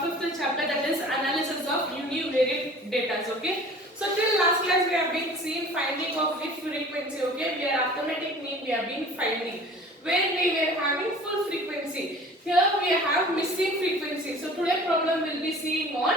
fifth chapter, that is analysis of univariate data. Okay. So till last class we have been seeing finding of the frequency. Okay, we are arithmetic mean we have been finding where we were having full frequency. Here we have missing frequency. So today problem will be seeing on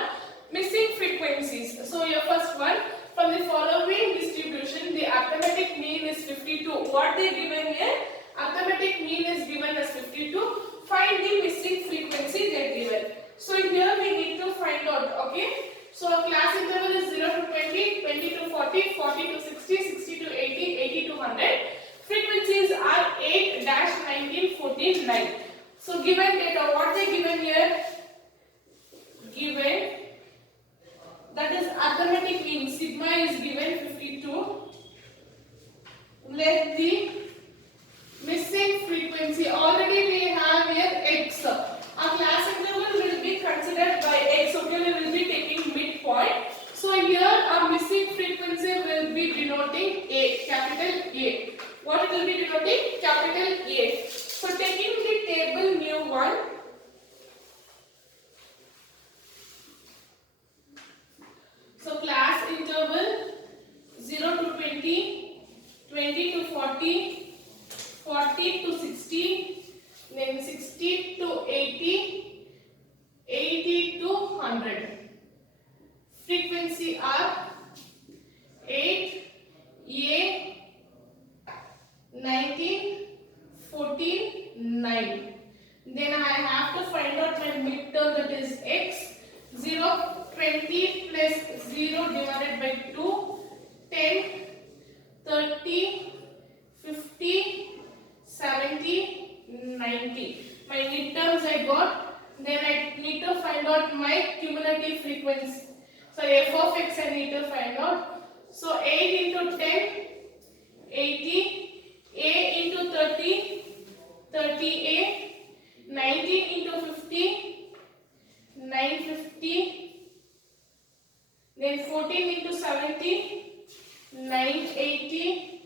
missing frequencies. So your first one, from the following distribution, the arithmetic mean is 52. What they given here? Arithmetic mean is given as 52. Find the missing frequency they given. So here we need to find out. Okay. So class interval is 0 to 20, 20 to 40, 40 to 60, 60 to 80, 80 to 100. Frequencies are 8, 19, 14, 9. So given data, what they given here? Given, that is arithmetic mean, sigma is given 52. Let the missing frequency, already we have here x. Our class interval will be considered by x. Okay, we will be taking midpoint. So here our missing frequency will be denoting A, capital A. What it will be denoting? Capital A. So taking the table new one. So class interval 0 to 20, 20 to 40, 40 to 60, then 60 to 80, 80 to 100. Frequency are 8, A, 19, 14, 9. Then I have to find out my midterm, that is x. 0, 20 plus 0 divided by 2, 10, 30, 50, 70, 90. My midterms I got. Then I need to find out my cumulative frequency. So f of x I need to find out. So 8 into 10, 80, a into 30, 30a, 19 into 50, 950, then 14 into 70, 980,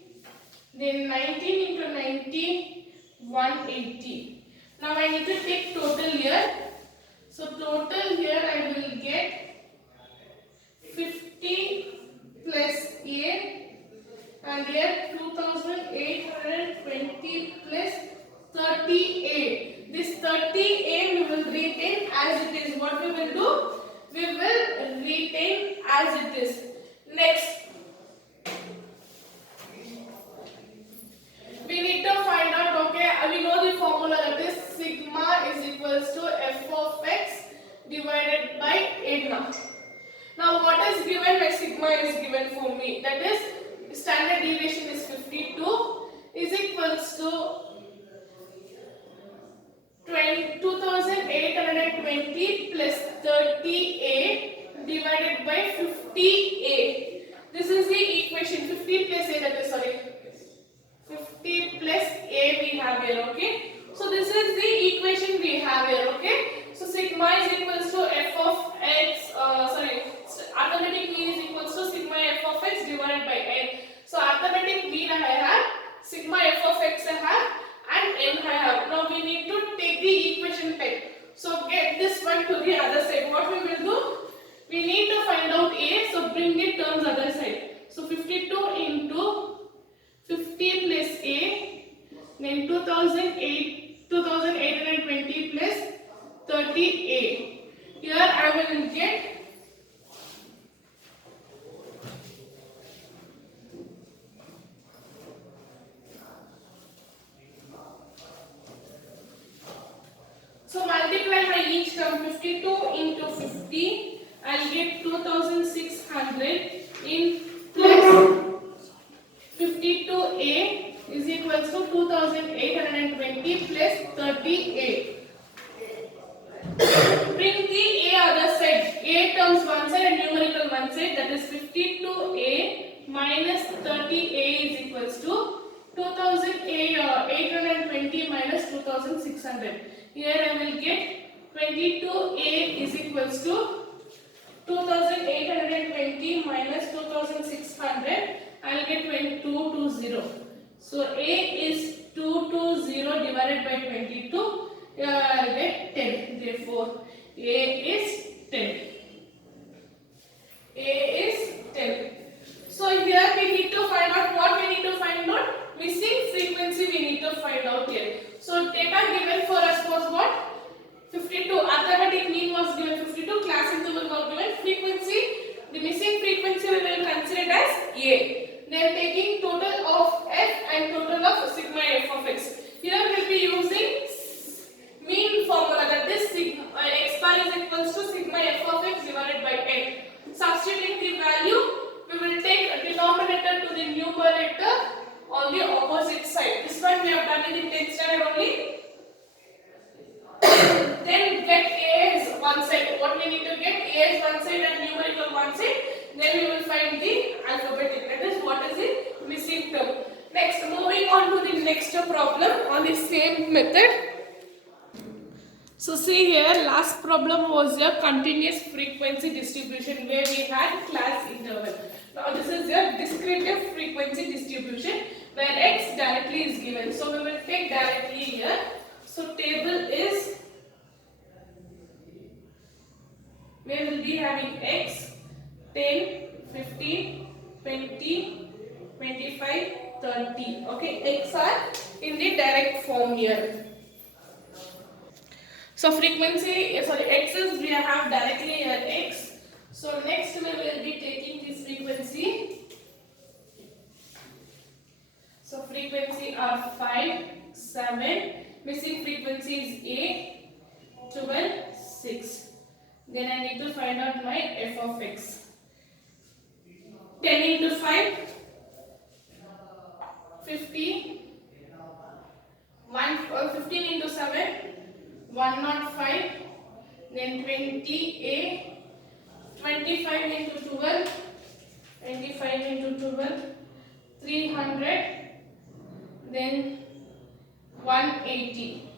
then 19 into 90, 180. Now I need to take total here. So total here I will get 50 plus A, and here 2820 plus 30A. This 30A we will retain as it is. What we will do? We will retain as it is. Next, we need to find out, okay, we know the formula, that is sigma is equals to f of x divided by 8 now. Now what is given? My sigma is given for me, that is standard deviation is 52 is equals to 2820 plus 30a divided by 50a. This is the equation. 50 plus a, that is 50 plus a we have here. Okay, so this is the equation we have here. Okay, so sigma is equals to f of x, arithmetic mean is equals to sigma f of x divided by n. So arithmetic mean I have, sigma f of x I have, and n I have. Now we need to take the equation type. So get this one to the other side. What we will do? We need to find out a. So bring the terms other side. So 52 into 50 plus a, then 2820 plus 30a. Here I will get multiply by each term. 52 into 50, I'll get 2600 in plus 52a is equals to 2820 plus 30a. Bring the a other side. A terms one side and numerical one side, that is 52a minus 30a is equals to 2820 minus 2600. Here I will get 22a is equals to 2820 minus 2600. I will get 220. So a is 220 divided by 22. Here I will get 10. Therefore A is 10. A is 10. So here we need to find out what we need to find out. Missing frequency we need to find out here. So data given for us was what? 52. Arithmetic mean was given 52. Class interval was given. Frequency, the missing frequency we will consider it as A. Then taking total of f and total of sigma f of x. Here we will be using mean formula, that is sigma x bar is equals to sigma f of x divided by n. Substituting the value, we will take a denominator to the numerator on the opposite side. This one we have done it in 10th standard only. Then get A as one side. What we need to get? A as one side and numerical one side. Then we will find the alphabetic. That is what is the missing term. Next, moving on to the next problem on the same method. So see here, last problem was your continuous frequency distribution where we had class interval. Now this is your discrete frequency distribution where x directly is given. So we will take directly here. So table is, we will be having x 10, 15, 20, 25, 30. Okay, x are in the direct form here. So frequency, x is we have directly here x. So next we will be taking this frequency. So frequency are 5, 7. Missing frequency is A, 12, 6. Then I need to find out my f of x. 10 into 5, 50. 15 into 7. 105, then 20a, 25 into 12, 25 into 12, 300, then 180.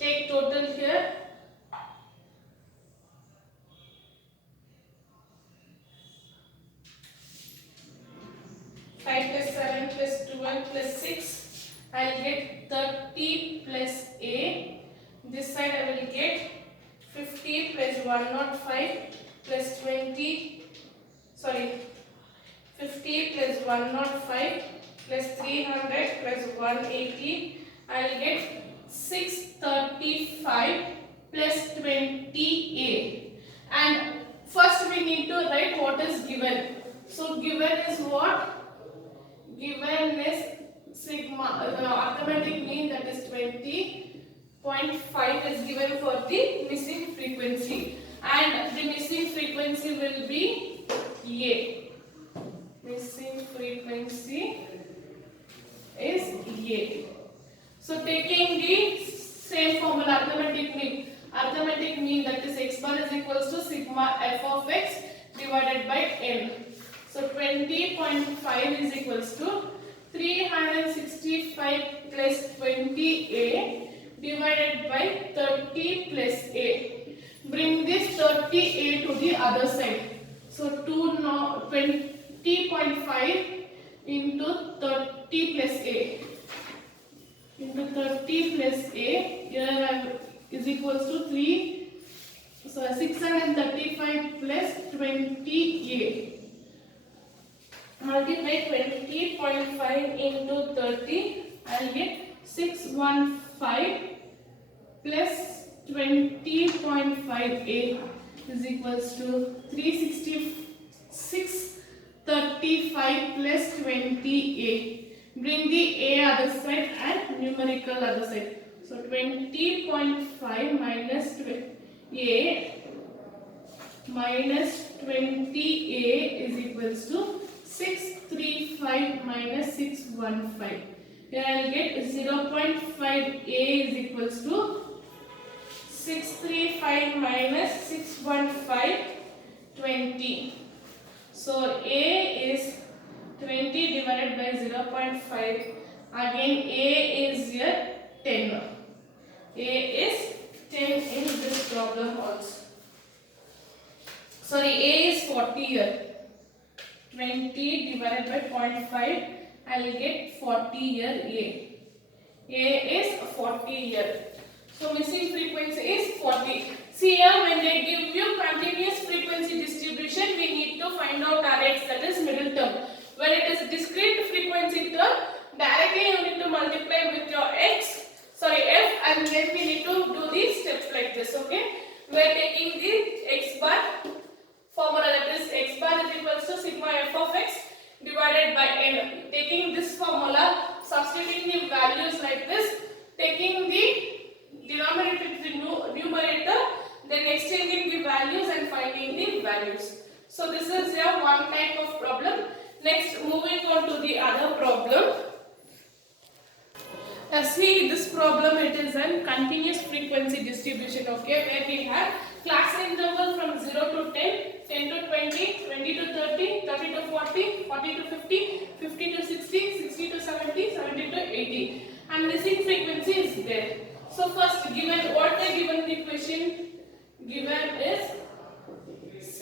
Take total here. Five plus 7 plus 12 plus 6. I'll get 30 plus a. This side I will get 50 plus 105 plus 20, 50 plus 105 plus 300 plus 180, I will get 635 plus 20a. And first we need to write what is given. So given is what? Given is sigma, arithmetic mean, that is 20.5 is given for the missing frequency, and the missing frequency will be A. Missing frequency is A. So taking the same formula, arithmetic mean, that is x bar is equals to sigma f of x divided by n. So 20.5 is equals to 365 plus 20a divided by 30 plus a. Bring this 30a to the other side. So 20.5 into 30 plus a into 30 plus a, here is equals to 635 plus 20a. Multiply 20.5 into 30, I will get 615 plus 20.5a is equals to 366 35 plus 20a. Bring the a other side and numerical other side. So 20.5 minus a minus 20a is equals to 635 minus 615. Here I will get 0.5a is equals to 635 minus 615, 20. So a is 20 divided by 0.5. Again a is here 10. A is 10 in this problem also. Sorry, a is 40 here. 20 divided by 0.5, I will get 40 here A. A is 40 here. So missing frequency is 40. See here, when they give you continuous frequency distribution, we need to find out our x, that is middle term. When it is discrete frequency term, directly you need to multiply with your f, and then we need to do these steps like this, okay? We are taking the x bar formula, that is x bar is equals to sigma f of x divided by n. Taking this formula, substituting the values like this, taking the denominator to the numerator, then exchanging the values and finding the values. So this is your one type of problem. Next, moving on to the other problem. See this problem, it is a continuous frequency distribution, okay, where we have class interval from 0 to 10, 10 to 20, 20 to 30, 30 to 40, 40 to 50, 50 to 60, 60 to 70, 70 to 80, and missing frequency is there. So first, given what they given the question, given is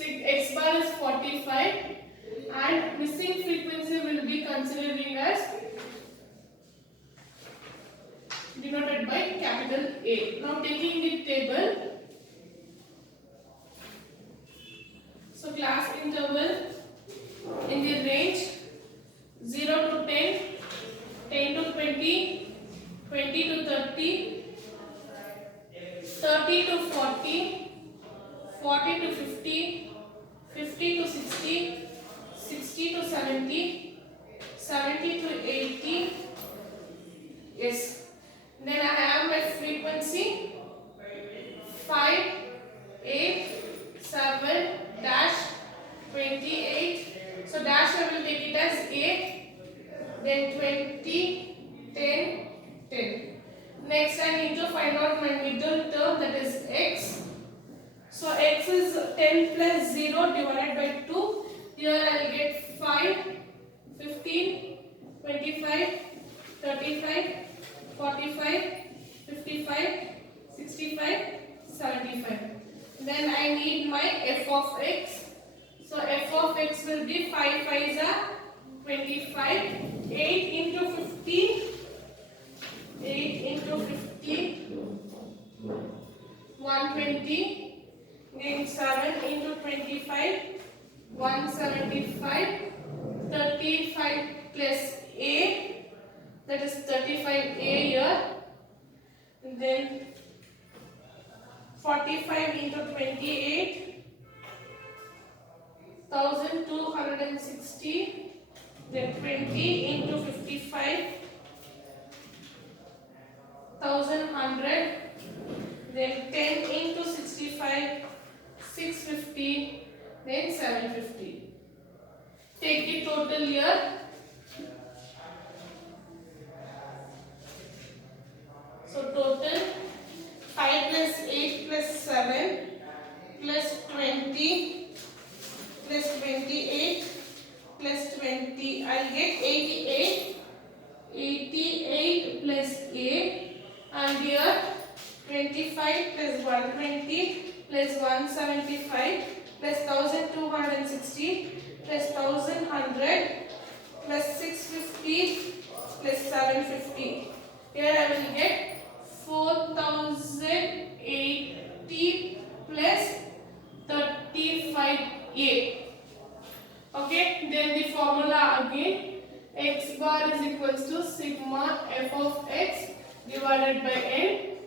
x bar is 45 and missing frequency will be considering as denoted by capital A. Now taking the table, so class interval in the range 0 to 10, 10 to 20, 20 to 30, 30 to 40, 40 to 50, 50 to 60, 60 to 70, 70 to 80, yes. Then I have my frequency 5, 8, 7, dash, 28. So dash I will take it as 8, then 20, 10, 10. Next I need to find out my middle term, that is x. So x is 10 plus 0 divided by 2. Here I will get 5, 15, 25, 35, 45, 55, 65, 75. Then I need my f of x. So f of x will be 5 5s are 25, 8 into 50, 8 into 50, 120, then 7 into 25, 175, 35 plus a, that is 35a here, and then 45 into 28, 1260, then 20 into 55, 1100, then 10 into 65, 650, then 750. Take the total here. So total 5 plus 8 plus 7 plus 20 plus 28 plus 20, I'll get 88. 88 plus 8, and here 25 plus 120 plus 175 plus 1260 plus 1100 plus 650 plus 750. Here I will get 4080 plus 35a. Okay, then the formula again, x bar is equals to sigma f of x divided by n.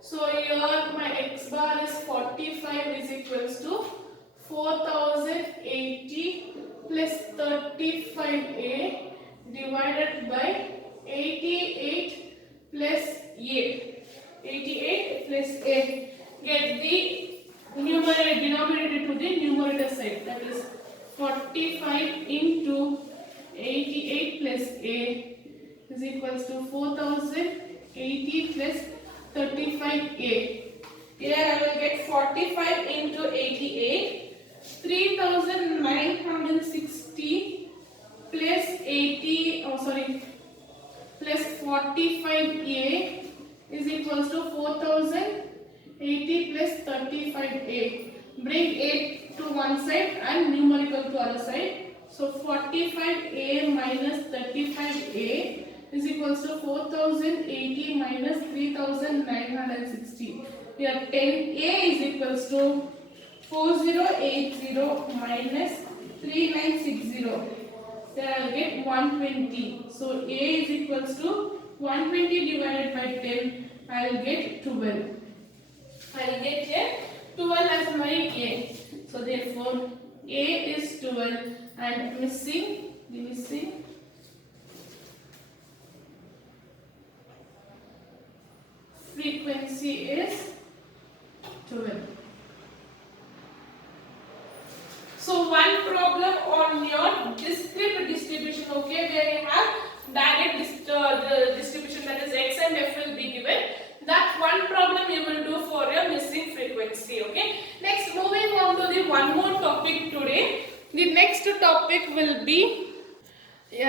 So here my x bar is 45 is equals to 4080 plus 35a divided by 88 plus a. 88 plus a. Get the numerator denominator to the numerator side, that is 45 into 88 plus a is equals to 4080 plus 35a. Here I will get 45 into 88, 3960 plus 45a is equals to 4080 plus 35a. Bring 8 to one side and numerical to other side. So 45a minus 35a is equals to 4080 minus 3960. We have 10A is equals to 4080 minus 3960. Then I will get 120. So A is equals to 120 divided by 10. I will get 12. I will get here 12 as my A. So therefore A is 12 and the missing frequency is 12. So one problem on your discrete distribution, okay, where you have direct the distribution, that is x and f will be given. That one problem you will do for your missing frequency, okay. Next, moving on to the one more topic today. The next topic will be,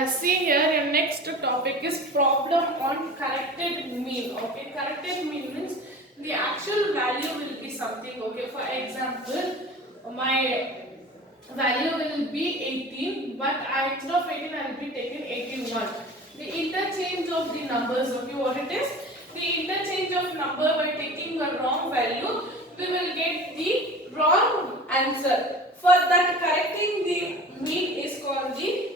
see here, your next topic is problem on corrected mean, okay. Corrected mean means the actual value will be something, okay. For example, my value will be 18, but instead of 18 I will be taking 81. The interchange of the numbers, okay, what it is? The interchange of number by taking a wrong value, we will get the wrong answer. For that, correcting the mean is called the,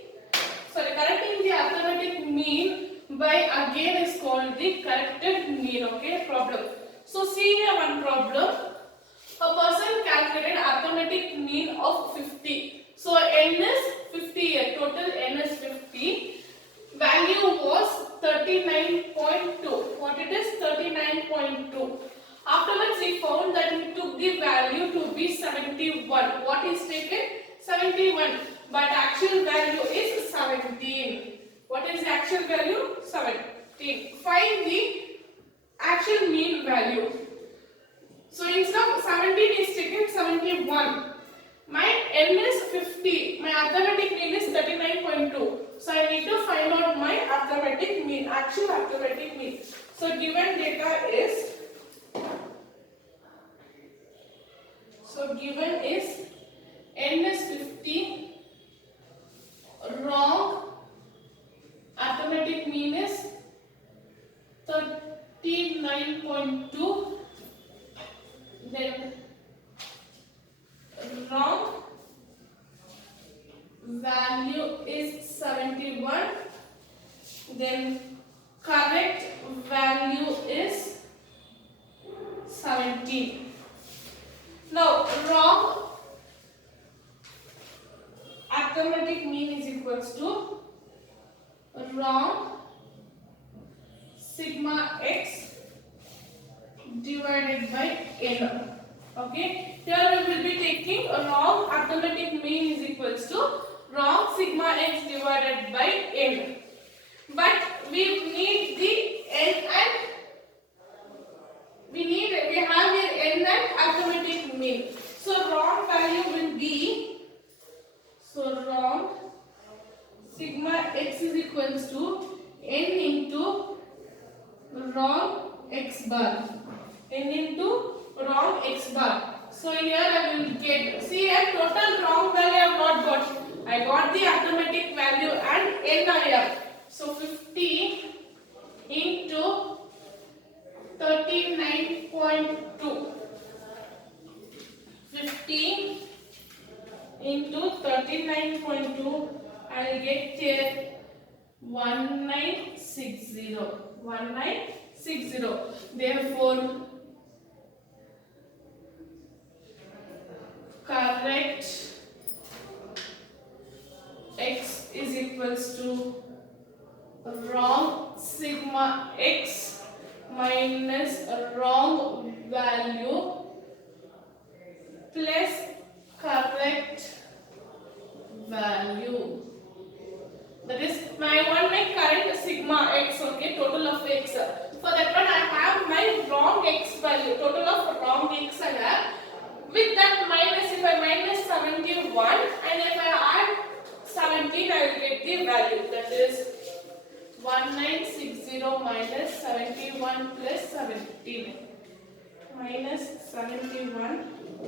correcting the arithmetic mean by again is called the corrected mean, okay, problem. So see here one problem. A person calculated arithmetic mean of 50. So n is 50 here. Total n is 50. Value was 39.2. What it is? 39.2. Afterwards he found that he took the value to be 71. What is taken? 71. But actual value is 17. What is the actual value? 17. Find the actual mean value. So instead of 17 is taken 71. My n is 50. My arithmetic mean is 39.2. So I need to find out my arithmetic mean, actual arithmetic mean. So given data is, n is 50, wrong, arithmetic mean is 39.2, then wrong value is 71, then correct value is 17. Now wrong arithmetic mean is equals to wrong sigma x divided by n. Okay, here we will be taking a wrong arithmetic mean is equals to wrong sigma x divided by n. But we need the n and we have here n and arithmetic mean. So wrong value will be, wrong sigma x is equals to n into wrong x bar. N into wrong x bar. So here I will get, see here total wrong value I have not got. I got the arithmetic value and n I have. So 50 into 39.2. 50 into 39.2, I will get here 1960. 1960. Therefore, correct x is equals to wrong sigma x minus wrong value plus correct value. That is my current sigma x, okay, total of x. For that one I have my wrong x value, total of wrong x I have. With that minus, if I minus 71 and if I add 17, I will get the value, that is 1960 minus 71 plus 17. Minus 71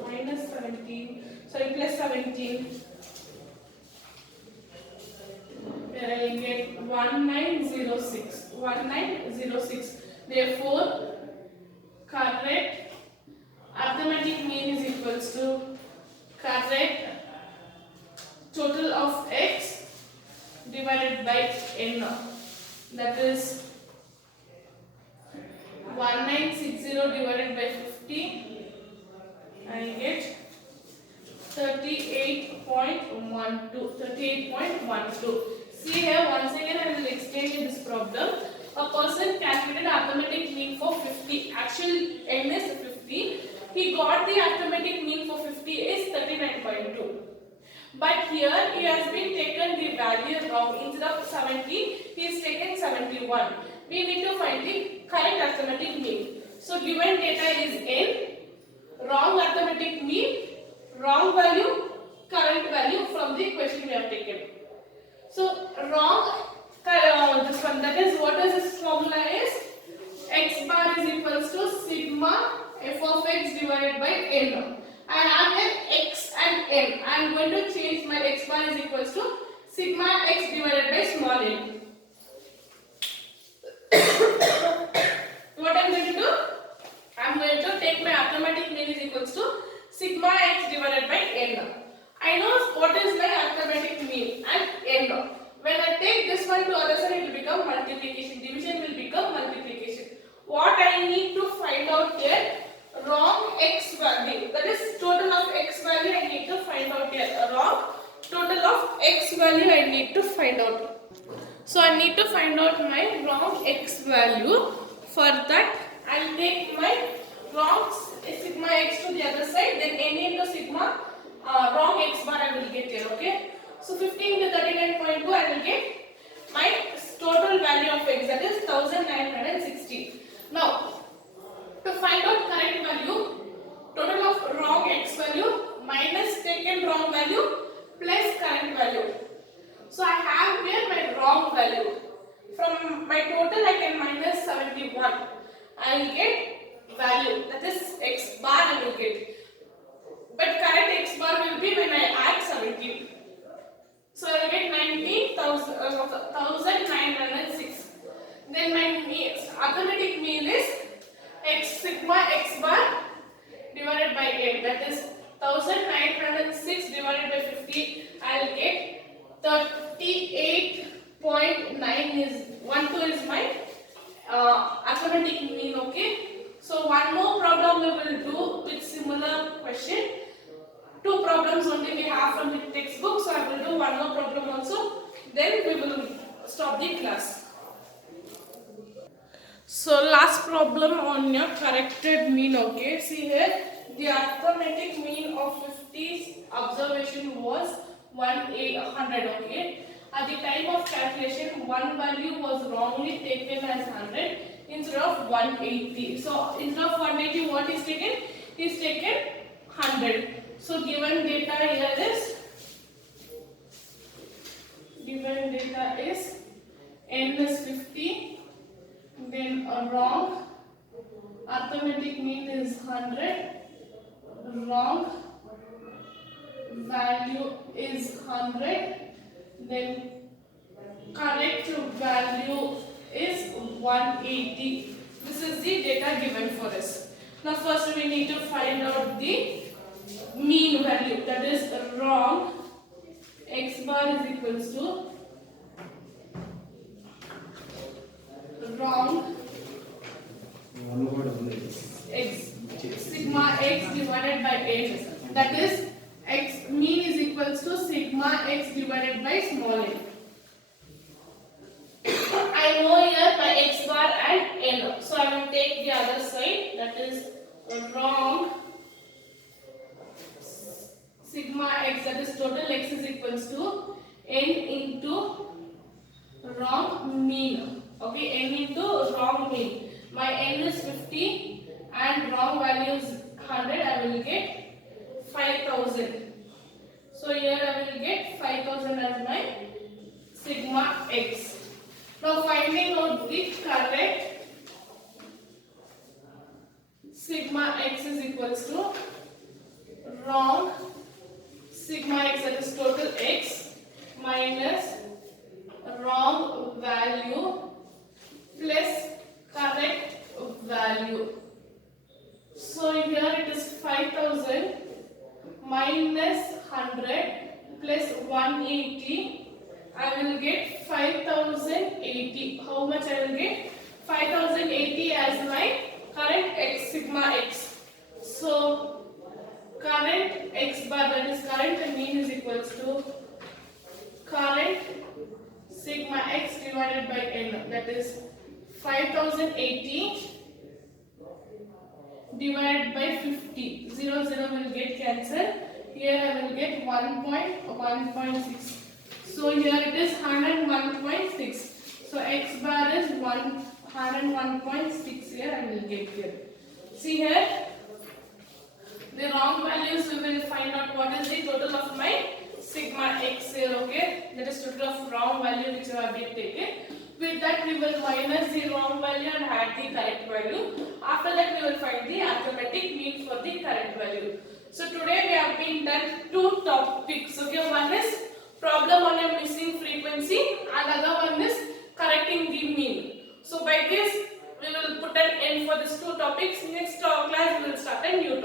minus 17, sorry, plus 17. Then I will get 1906. 1906. Therefore, correct equals to correct total of x divided by n, that is 1960 divided by 50, I get 38.12. See here, once again I will explain you this problem. A person calculated arithmetic mean for 50. Actual n is 50. He got the arithmetic mean for 50 is 39.2. But here he has been taken the value wrong. Instead of 70, he is taken 71. We need to find the correct arithmetic mean. So given data is n, wrong arithmetic mean, wrong value, current value from the question we have taken. So wrong, this one, that is what is this formula is, x bar is equals to sigma f of x divided by n. I have an x and n. I am going to change my x bar is equals to sigma x divided by small n. What I am going to do? I am going to take my arithmetic mean is equals to sigma x divided by n. I know what is my arithmetic mean and n. When I take this one to other side, it will become multiplication. Division will become multiplication. What I need to find out here, wrong x value. That is total of x value I need to find out here. Wrong total of x value I need to find out. So I need to find out my wrong x value. For that, I will take my wrong sigma x to the other side, then n into sigma wrong x bar I will get here, okay? So 15 to 39.2 I will get my total value of x, that is 1960. Now, to find out correct value, total of wrong x value minus taken wrong value plus current value. So I have here my wrong value. From my total I can minus 71. I will get value, that is x bar I will get. But current x bar will be when I add 17. So I will get 19,906. Then my arithmetic mean is x sigma x bar divided by 8. That is 1906 divided by 50. I will get 38.9 is 12 is my arithmetic mean, okay? So one more problem we will do with similar question. Two problems only we have from the textbook, so I will do one more problem also. Then we will stop the class. So last problem on your corrected mean, okay? See here, the arithmetic mean of 50's observation was 100, okay? At the time of calculation, one value was wrongly taken as 100 instead of 180. So instead of 180, what is taken? Is taken 100. So given data here is, n is 50, then a wrong arithmetic mean is 100, wrong value is 100, then correct value is 180. This is the data given for us. Now first we need to find out the mean value, that is wrong x bar is equals to wrong x sigma x divided by 8, that is x mean is equals to sigma x divided by small n. I know here my x bar and n, so I will take the other side, that is wrong sigma x, that is total x is equals to n into wrong mean, okay, n into wrong mean. My n is 50 and wrong value is 100, I will get 5000. So here I will get 5000 as my sigma x. Now finding out the correct sigma x is equals to wrong sigma x, that is total x, minus wrong value plus correct value. So here it is 5000 minus 100 plus 180, I will get 5080. How much I will get? 5080 as my current x sigma x. So current x bar, that is current mean, is equals to current sigma x divided by n, that is 5080 divided by 50. 0 0 will get cancelled. Here I will get 1.6. So here it is 101.6. So x bar is 101.6. Here I will get here. See here, the wrong values we will find out what is the total of my sigma x here. Okay, that is total of wrong value which have been taken. With that we will minus the wrong value and add the correct value. After that we will find the arithmetic mean for the correct value. So today we have been done two topics. Okay, one is problem on a missing frequency and other one is correcting the mean. So by this we will put an end for these two topics. Next class we will start a new